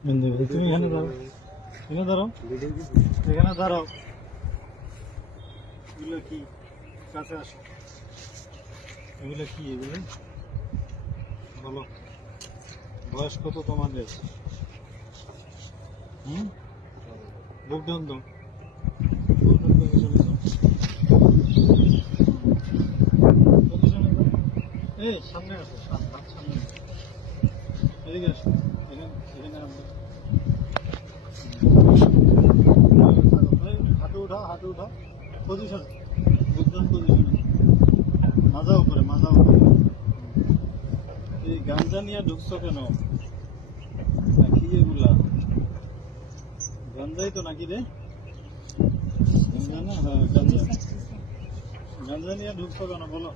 তুমি এখানে দাঁড়াও, এখানে দাঁড়াও, এখানে দাঁড়াও। এগুলো কি? কাছে আসো। এগুলো কি? এগুলো বলো। বয়স কত তোমাদের? বুক ডাউন দাও, বুক ডাউন থেকে চলে যাও। পজিশনে দাও। এই সামনে আসো, সামনে এদিকে আসো। এখানে এখানে আসো। হাঁটু উঠাও, হাঁটু উঠাও। পজিশন, বুক ডাউন পজিশনে। মাজা উপরে, মাজা উপরে। এই গাঞ্জা নিয়ে ঢুকছো কেন? কি এগুলা? গাঞ্জাই তো নাকি রে? গাঞ্জা না? হ্যাঁ গাঞ্জা। গাঞ্জা নিয়ে ঢুকছো কেন বলো?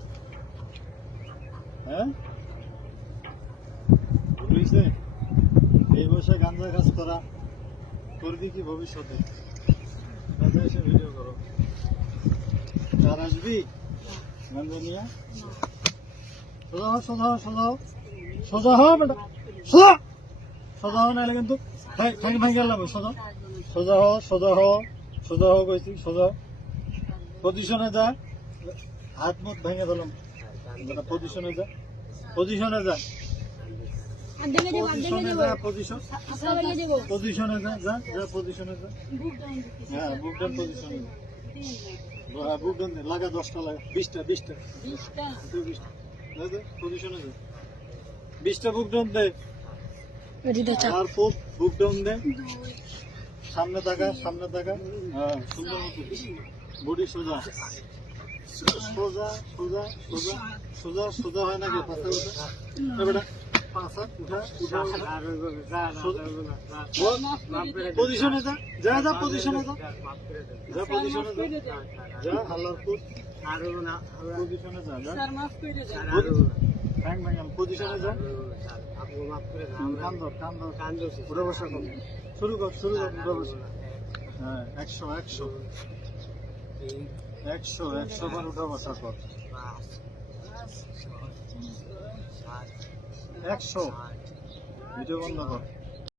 হ্যাঁ, ভুল হয়েছে? এই বয়সে গাঞ্জা কাজ করা করবি কি ভবিষ্যতে? কাজে এসে ভিডিও করো। আর আসবি গাঞ্জা নিয়ে? সোজা হও, সোজা হও, সোজা হও, সোজা হও বেটা, সোজা, সোজা হও, নাহলে কিন্তু ঠ্যাং ভাঙে গেলাম। সোজা, সোজা হও, সোজা হও, সোজা হও কইছি, সোজা। পজিশনে যা, হাত মুখ ভেঙে দিলাম। পজিশনে যা, পজিশনে যা, পজিশনে যা, পজিশন, পজিশনে যা, যা যা, পজিশনে যা। হ্যাঁ বুক ডাউন পজিশনে যা। হ্যাঁ বুক ডাউন লাগা, 10টা লাগা, 20টা, 20টা, 20টা পজিশনে যা। 20টা বুক ডাউন দে। আর বুক ডাউন দে। সামনে তাকা, সামনে তাকা। হ্যাঁ সুন্দর মতো বডি সোজা, সোজা, সোজা, সোজা, সোজা, সোজা হয় নাকি? পাশা উঠা বেটা, পাশা উঠা, উঠা, পজিশনে যা, যা যা, পজিশনে যা, যা পজিশনে যা, যা হাল্লারপুর পজিশনে যা, যা পজিশনে যা। কান ধর, কান ধর, উঠে বসা কর, শুরু কর, শুরু কর, উঠে বসা। হ্যাঁ 100, 100, 100, 100 বার উঠা বসা কর। 100 ভিডিও বন্ধ কর।